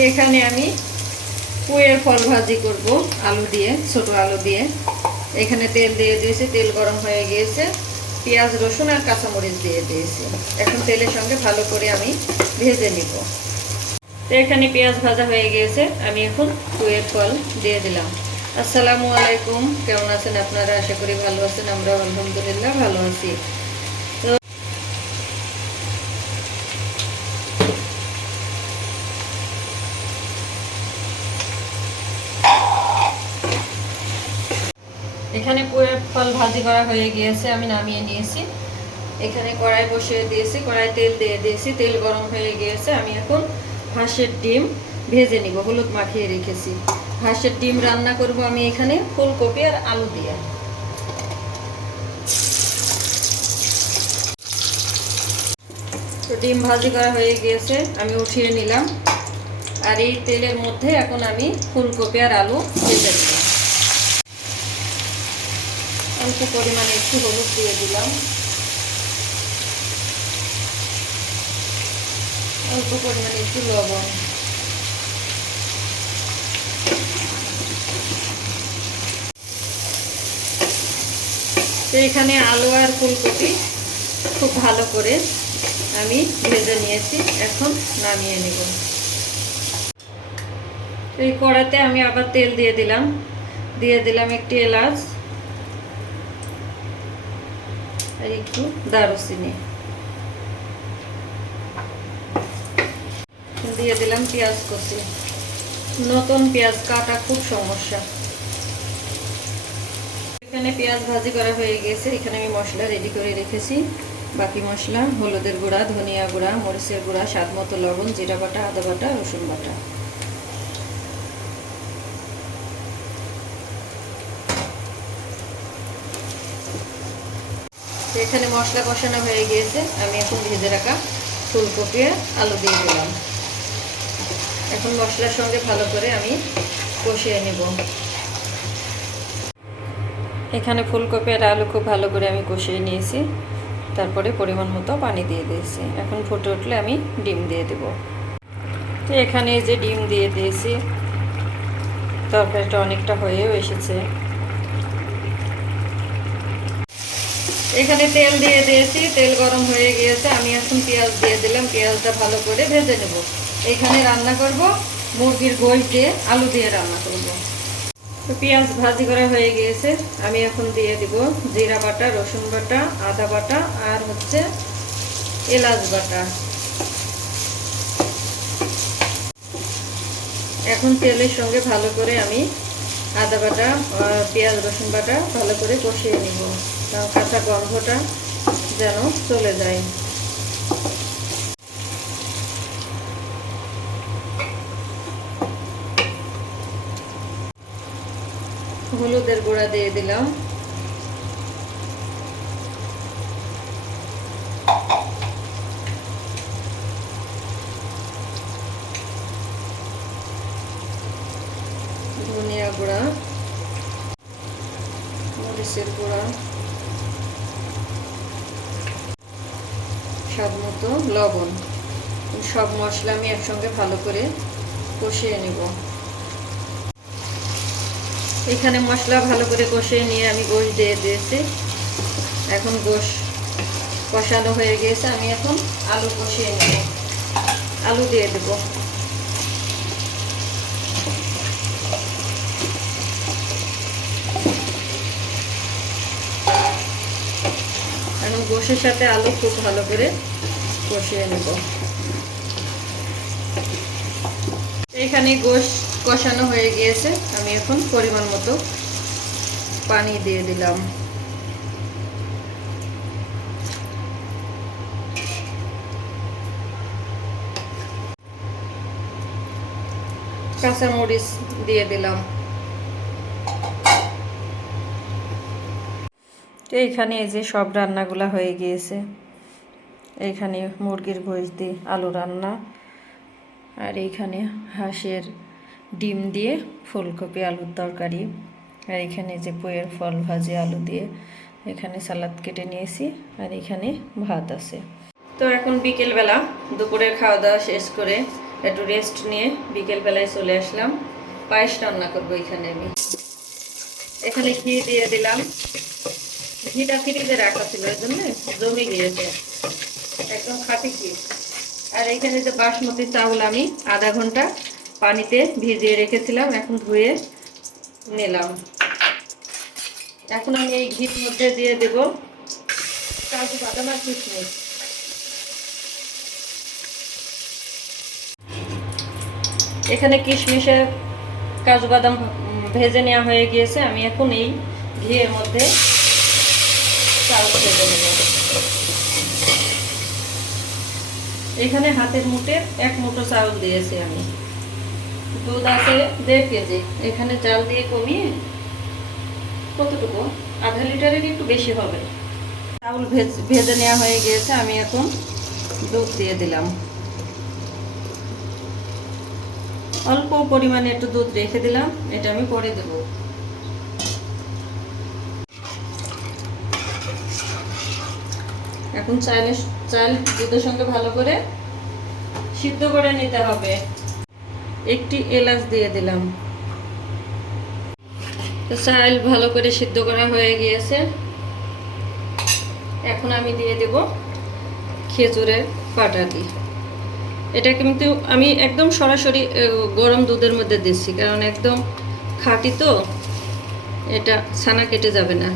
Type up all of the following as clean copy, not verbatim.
এখানে আমি পুঁইয়ের ফল ভাজি করব আলু দিয়ে, ছোট আলু দিয়ে। এখানে তেল দিয়ে দিয়েছি, তেল গরম হয়ে গিয়েছে। পেঁয়াজ, রসুন আর কাঁচামরিচ দিয়ে দিয়েছি। এখন তেলের সঙ্গে ভালো করে আমি ভেজে নিব। তো এখানে পেঁয়াজ ভাজা হয়ে গিয়েছে, আমি এখন পুঁইয়ের ফল দিয়ে দিলাম। আসসালামু আলাইকুম, কেমন আছেন আপনারা? আশা করি ভালো আছেন। আমরা আলহামদুলিল্লাহ ভালো আছি। তো এখানে পুঁইয়ের ফল ভাজি করা হয়ে গিয়েছে, আমি নামিয়ে নিয়েছি। এখানে কড়াই বসিয়ে দিয়েছি, কড়াই তেল দিয়ে দিয়েছি, তেল গরম হয়ে গিয়েছে। আমি এখন হাঁসের ডিম ভেজে নিব, হলুদ মাখিয়ে রেখেছি। হাঁসের ডিম রান্না করব আমি এখানে ফুলকপি আর আলু দিয়ে। তো ডিম ভাজি করা হয়ে গিয়েছে, আমি উঠিয়ে নিলাম। আর এই তেলের মধ্যে এখন আমি ফুলকপি আর আলু ভেজে নিলাম। অল্প পরিমাণে একটু হলুদ দিয়ে দিলাম, অল্প পরিমাণে একটু লবণ। তো এখানে আলু আর ফুলকপি খুব ভালো করে আমি ভেজে নিয়েছি, এখন নামিয়ে নেব। এই কড়াতে আমি আবার তেল দিয়ে দিলাম একটি এলাচ আর একটু দারুচিনি। দিয়ে দিলাম পেঁয়াজ কুচি। নতুন পেঁয়াজ কাটা খুব সমস্যা। এখানে পেঁয়াজ ভাজি করা হয়ে গেছে। এখানে আমি মশলা রেডি করে রেখেছি। বাকি মশলা হলুদের গুঁড়া, ধনিয়া গুঁড়া, মরিচের গুঁড়া, স্বাদ মতো লবণ, জিরা বাটা, আদা বাটা, রসুন বাটা। এখানে মশলা কষানো হয়ে গিয়েছে, আমি এখন ভেজে রাখা ফুলকপি আর আলু দিয়ে দিলাম। এখন মশলার সঙ্গে ভালো করে আমি কষিয়ে নেব। এখানে ফুলকপি আর আলু খুব ভালো করে আমি কষিয়ে নিয়েছি। তারপরে পরিমাণ মতো পানি দিয়ে দিয়েছি। এখন ফুটে উঠলে আমি ডিম দিয়ে দেব। তো এখানে যে ডিম দিয়ে দিয়েছি, তরকারিটা অনেকটা হয়েও এসেছে। এখানে তেল দিয়ে দিয়েছি, তেল গরম হয়ে গিয়েছে। আমি এখন পেঁয়াজ দিয়ে দিলাম, পেঁয়াজটা ভালো করে ভেজে নেব। এখানে রান্না করব মুরগির গোশ দিয়ে, আলু দিয়ে রান্না করব। তো পেঁয়াজ ভাজি করা হয়ে গিয়েছে, আমি এখন দিয়ে দিব জিরা বাটা, রসুন বাটা, আদা বাটা আর হচ্ছে এলাচ বাটা। এখন তেলের সঙ্গে ভালো করে আমি আদা বাটা, পেঁয়াজ, রসুন বাটা ভালো করে কষিয়ে নিব, কাঁচা গন্ধটা যেন চলে যায়। হলুদের গুঁড়া দিয়ে দিলাম, ধনিয়া গুঁড়া, মরিচের গুঁড়া, স্বাদ মতো লবণ। সব মশলা আমি একসঙ্গে ভালো করে কষিয়ে নেব। এখানে মশলা ভালো করে কষিয়ে নিয়ে আমি গোশ দিয়ে দিয়েছি। এখন গোশ কষানো হয়ে গিয়েছে, আমি এখন আলু কষিয়ে নেব। আলু দিয়ে দেব। এখন গোশের সাথে আলু খুব ভালো করে কষিয়ে নেব। এখানে গোশ কষানো হয়ে গিয়েছে, আমি এখন পরিমাণ মতো পানি দিয়ে দিলাম। কাঁচামরিচ দিয়ে দিলাম। তো এইখানে এই যে সব রান্নাগুলো হয়ে গিয়েছে। এইখানে মুরগির গোশ দিয়ে আলু রান্না, আর এইখানে হাঁসের ডিম দিয়ে ফুলকপি আলুর তরকারি, আর এখানে যে পুঁইয়ের ফল ভাজি আলু দিয়ে, এখানে সালাদ কেটে নিয়েছি, আর এখানে ভাত আছে। তো এখন বিকেলবেলা দুপুরের খাওয়া দাওয়া শেষ করে একটু রেস্ট নিয়ে বিকেলবেলায় চলে আসলাম। পায়েস রান্না করবো এখানে আমি। এখানে ঘি দিয়ে দিলাম। ঘিটা ফ্রিজে রাখা ছিল, এই জন্য জমে গিয়েছে, একদম খাঁটি ঘি। আর এখানে যে বাসমতি চাউল আমি আধা ঘন্টা পানিতে ভিজিয়ে রেখেছিলাম, এখন ধুয়ে নিলাম। এখন আমি এই ঘির মধ্যে দিয়ে দেব কাজু বাদাম আর কিশমিশ। এখানে কিশমিশের কাজু বাদাম ভেজে নেওয়া হয়ে গিয়েছে। আমি এখন এই ঘিয়ের মধ্যে চাউল ভেজে নেব। এখানে হাতের মুঠে 1 মুঠো চাউল দিয়েছি আমি। দুধ আছে 1.5 কেজি। এখানে চাল দিয়ে কমিয়ে কতটুকু, আধা লিটারের একটু বেশি হবে। চাউল ভেজে নেওয়া হয়ে গিয়েছে, আমি এখন দুধ দিয়ে দিলাম। অল্প পরিমাণে একটু দুধ রেখে দিলাম, এটা আমি পরে দেব। এখন চাল দুধের সঙ্গে ভালো করে সিদ্ধ করে নিতে হবে। একটি এলাচ দিয়ে দিলাম। তো চাল ভালো করে সিদ্ধ করা হয়ে গিয়েছে। এখন আমি দিয়ে দেব খেজুরের পাটালি। এটা কিন্তু আমি একদম সরাসরি গরম দুধের মধ্যে দিচ্ছি, কারণ একদম খাঁটি তো, এটা ছানা কেটে যাবে না।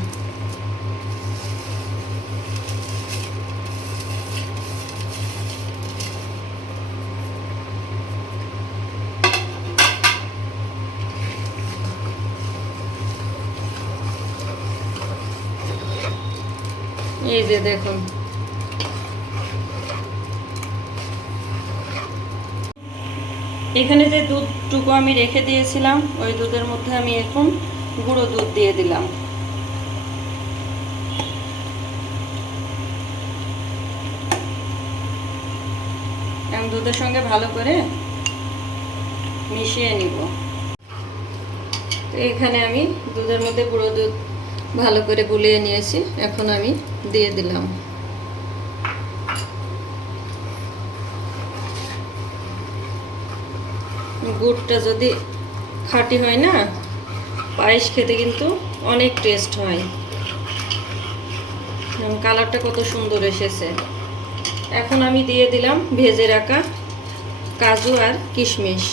এই যে দেখুন, এখানে যে দুধটুকু আমি রেখে দিয়েছিলাম, ওই দুধের মধ্যে আমি এখন গুঁড়ো দুধ দিয়ে দিলাম। এখন দুধের সঙ্গে ভালো করে মিশিয়ে নিব। তো এখানে আমি দুধের মধ্যে গুঁড়ো দুধ ভালো করে গুলিয়ে নিয়েছি, এখন আমি দিয়ে দিলাম। গুড়টা যদি খাঁটি হয় না, পায়েস খেতে কিন্তু অনেক টেস্ট হয়। কালারটা কত সুন্দর এসেছে। এখন আমি দিয়ে দিলাম ভেজে রাখা কাজু আর কিশমিশ।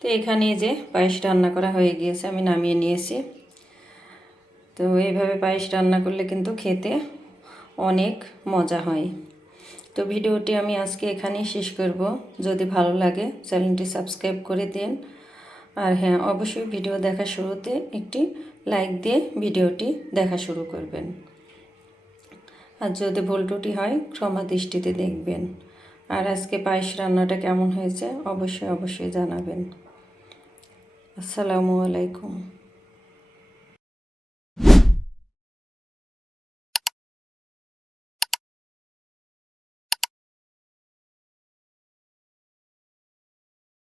তো এখানে যে পায়েস রান্না করা হয়ে গিয়েছে, আমি নামিয়ে নিয়েছি। তো এইভাবে পায়েস রান্না করলে কিন্তু খেতে অনেক মজা হয়। তো ভিডিওটি আমি আজকে এখানেই শেষ করব। যদি ভালো লাগে চ্যানেলটি সাবস্ক্রাইব করে দিন। আর হ্যাঁ, অবশ্যই ভিডিও দেখা শুরুতে একটি লাইক দিয়ে ভিডিওটি দেখা শুরু করবেন। আর যদি ভুল ত্রুটি হয় ক্ষমা দৃষ্টিতে দেখবেন। আর আজকে পায়েস রান্নাটা কেমন হয়েছে অবশ্যই জানাবেন। আসসালামু আলাইকুম।